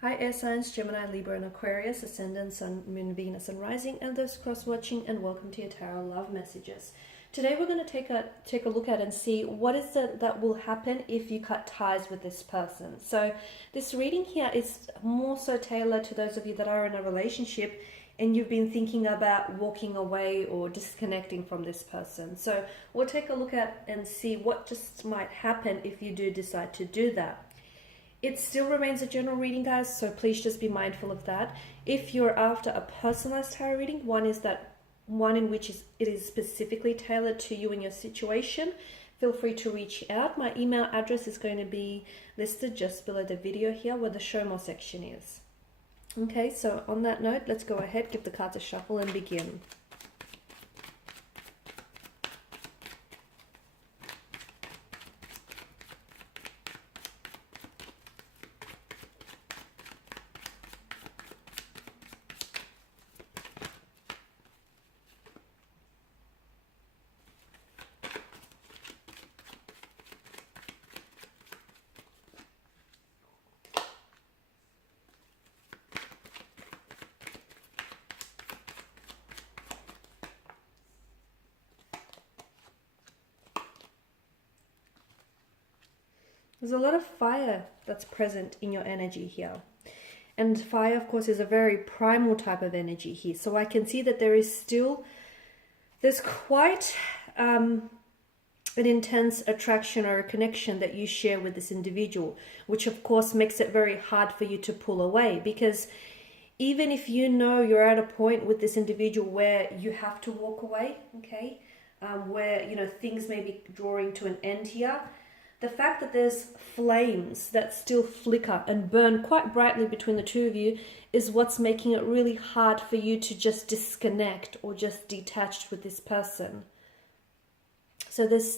Hi air signs, Gemini, Libra and Aquarius, Ascendant, Sun, Moon, Venus and Rising, and those cross-watching, and welcome to your Tarot Love Messages. Today we're going to take a look at and see what is it that will happen if you cut ties with this person. So this reading here is more so tailored to those of you that are in a relationship and you've been thinking about walking away or disconnecting from this person. So we'll take a look at and see what just might happen if you do decide to do that. It still remains a general reading, guys, so please just be mindful of that. If you're after a personalized tarot reading, one in which it is specifically tailored to you and your situation, feel free to reach out. My email address is going to be listed just below the video here where the show more section is. Okay, so on that note, let's go ahead, give the cards a shuffle and begin. There's a lot of fire that's present in your energy here. And fire, of course, is a very primal type of energy here. So I can see that there's quite an intense attraction or a connection that you share with this individual, which of course makes it very hard for you to pull away, because even if you know you're at a point with this individual where you have to walk away, okay, where, you know, things may be drawing to an end here, the fact that there's flames that still flicker and burn quite brightly between the two of you is what's making it really hard for you to just disconnect or just detach with this person. So there's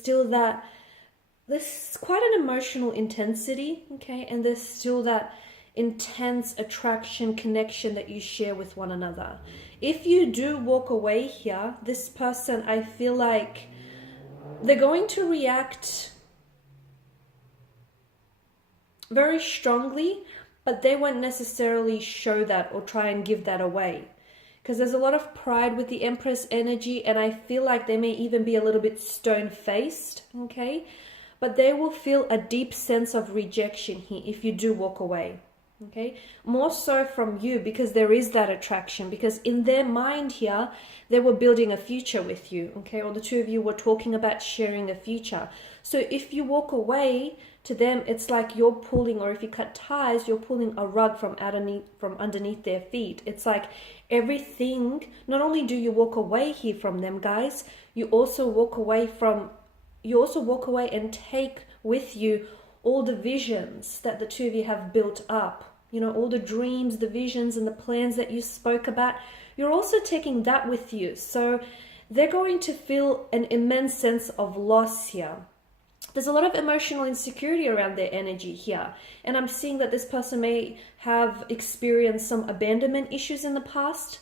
quite an emotional intensity, okay, and there's still that intense attraction, connection that you share with one another. If you do walk away here, this person, I feel like they're going to react very strongly, but they won't necessarily show that or try and give that away, because there's a lot of pride with the Empress energy, and I feel like they may even be a little bit stone-faced, okay, but they will feel a deep sense of rejection here if you do walk away, okay, more so from you, because there is that attraction, because in their mind here they were building a future with you, okay, or the two of you were talking about sharing a future. So if you walk away, to them it's like you're pulling, or if you cut ties, you're pulling a rug from underneath their feet. It's like everything, not only do you walk away here from them, guys, you also walk away and take with you all the visions that the two of you have built up, you know, all the dreams, the visions and the plans that you spoke about. You're also taking that with you. So they're going to feel an immense sense of loss here. There's a lot of emotional insecurity around their energy here. And I'm seeing that this person may have experienced some abandonment issues in the past,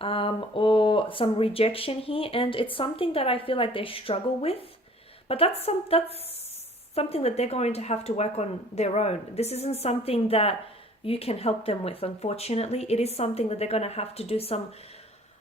or some rejection here. And it's something that I feel like they struggle with. But that's something that they're going to have to work on their own. This isn't something that you can help them with, unfortunately. It is something that they're going to have to do some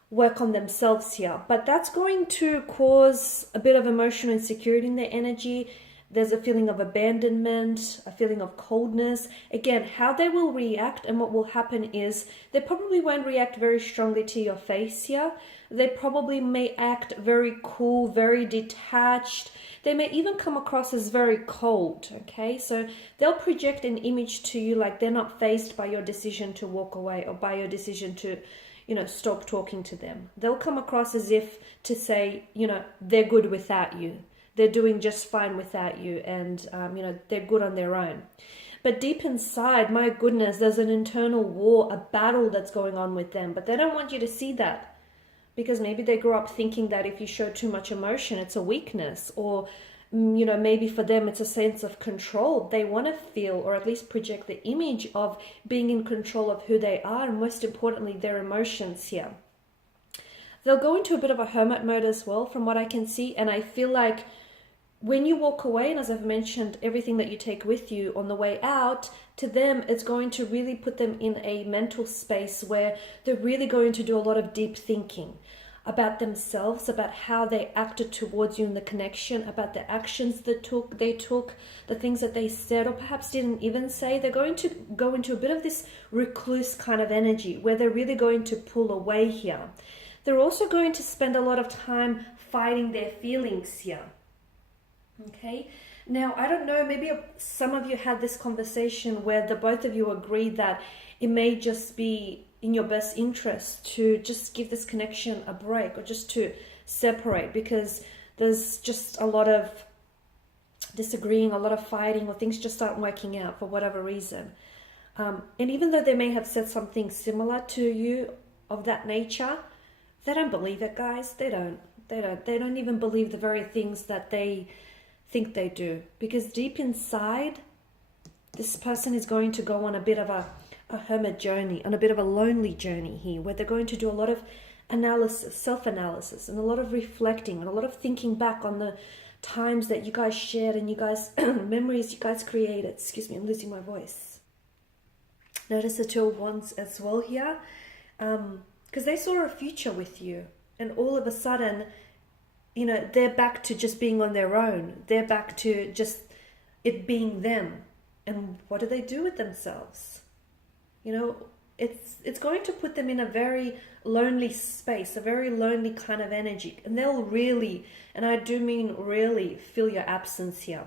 work on themselves here. But that's going to cause a bit of emotional insecurity in their energy. There's a feeling of abandonment, a feeling of coldness. Again, how they will react and what will happen is they probably won't react very strongly to your face here. They probably may act very cool, very detached. They may even come across as very cold, okay? So they'll project an image to you like they're not fazed by your decision to walk away or by your decision to, you know, stop talking to them. They'll come across as if to say, you know, they're good without you. They're doing just fine without you, and, you know, they're good on their own. But deep inside, my goodness, there's an internal war, a battle that's going on with them. But they don't want you to see that, because maybe they grew up thinking that if you show too much emotion, it's a weakness, or, you know, maybe for them it's a sense of control. They want to feel, or at least project the image of being in control of who they are, and most importantly, their emotions here. They'll go into a bit of a hermit mode as well, from what I can see, and I feel like when you walk away, and as I've mentioned, everything that you take with you on the way out, to them, it's going to really put them in a mental space where they're really going to do a lot of deep thinking about themselves, about how they acted towards you in the connection, about the actions they took, the things that they said or perhaps didn't even say. They're going to go into a bit of this recluse kind of energy where they're really going to pull away here. They're also going to spend a lot of time fighting their feelings here. Okay, now I don't know, maybe some of you had this conversation where the both of you agreed that it may just be in your best interest to just give this connection a break, or just to separate, because there's just a lot of disagreeing, a lot of fighting, or things just aren't working out for whatever reason. And even though they may have said something similar to you of that nature, they don't believe it, guys. They don't even believe the very things that they think they do, because deep inside, this person is going to go on a bit of a hermit journey, on a bit of a lonely journey here, where they're going to do a lot of analysis, self-analysis, and a lot of reflecting, and a lot of thinking back on the times that you guys shared, and you guys memories you guys created. Excuse me, I'm losing my voice. Notice the Two of Wands as well here, because they saw a future with you, and all of a sudden, you know, they're back to just being on their own. They're back to just it being them. And what do they do with themselves? You know, it's going to put them in a very lonely space, a very lonely kind of energy. And they'll really, and I do mean really, feel your absence here.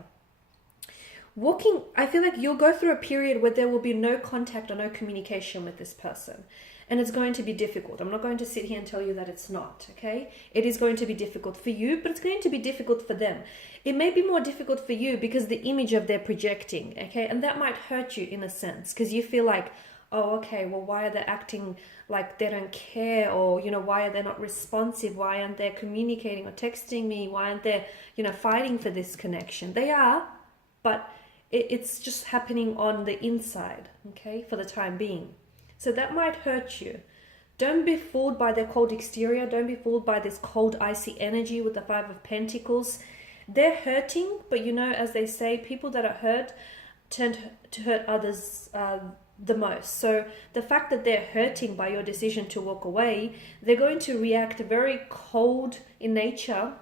I feel like you'll go through a period where there will be no contact or no communication with this person. And it's going to be difficult. I'm not going to sit here and tell you that it's not, okay? It is going to be difficult for you, but it's going to be difficult for them. It may be more difficult for you because the image of they're projecting, okay? And that might hurt you in a sense, because you feel like, oh, okay, well, why are they acting like they don't care? Or, you know, why are they not responsive? Why aren't they communicating or texting me? Why aren't they, you know, fighting for this connection? They are, but it's just happening on the inside, okay, for the time being. So that might hurt you. Don't be fooled by their cold exterior. Don't be fooled by this cold, icy energy with the Five of Pentacles. They're hurting, but you know, as they say, people that are hurt tend to hurt others the most. So the fact that they're hurting by your decision to walk away, they're going to react very cold in nature.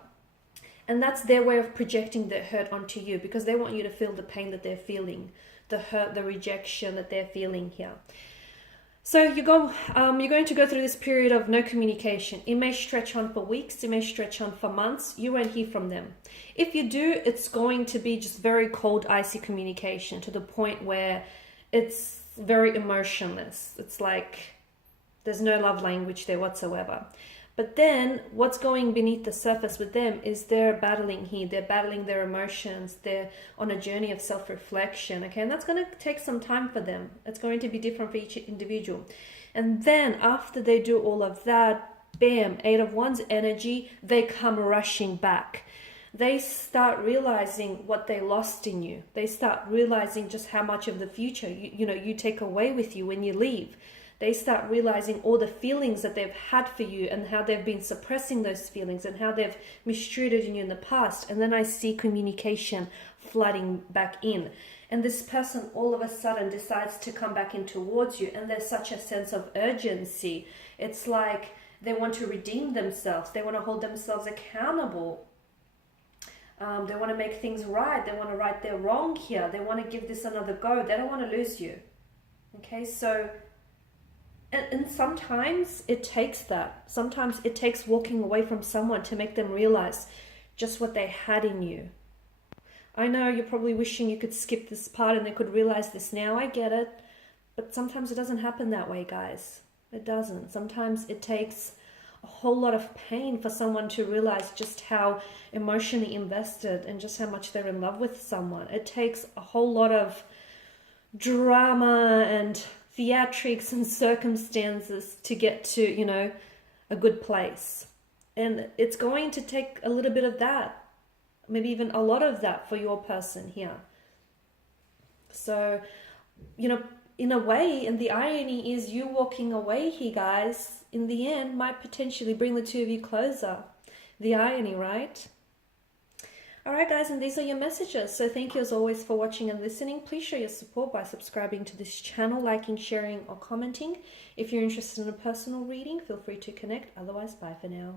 And that's their way of projecting their hurt onto you, because they want you to feel the pain that they're feeling, the hurt, the rejection that they're feeling here. So you're going to go through this period of no communication. It may stretch on for weeks. It may stretch on for months. You won't hear from them. If you do, it's going to be just very cold, icy communication, to the point where it's very emotionless. It's like there's no love language there whatsoever. But then what's going beneath the surface with them is they're battling here. They're battling their emotions. They're on a journey of self-reflection. Okay, and that's going to take some time for them. It's going to be different for each individual. And then after they do all of that, bam, Eight of Wands energy, they come rushing back. They start realizing what they lost in you. They start realizing just how much of the future you take away with you when you leave. They start realizing all the feelings that they've had for you, and how they've been suppressing those feelings, and how they've mistreated you in the past. And then I see communication flooding back in. And this person all of a sudden decides to come back in towards you. And there's such a sense of urgency. It's like they want to redeem themselves. They want to hold themselves accountable. They want to make things right. They want to right their wrong here. They want to give this another go. They don't want to lose you. Okay, so... And sometimes it takes that. Sometimes it takes walking away from someone to make them realize just what they had in you. I know you're probably wishing you could skip this part and they could realize this now. I get it. But sometimes it doesn't happen that way, guys. It doesn't. Sometimes it takes a whole lot of pain for someone to realize just how emotionally invested and just how much they're in love with someone. It takes a whole lot of drama and theatrics and circumstances to get to, a good place. And it's going to take a little bit of that, maybe even a lot of that for your person here. So, in a way, and the irony is you walking away here, guys, in the end might potentially bring the two of you closer. The irony, right? All right, guys, and these are your messages. So thank you as always for watching and listening. Please show your support by subscribing to this channel, liking, sharing, or commenting. If you're interested in a personal reading, feel free to connect. Otherwise, bye for now.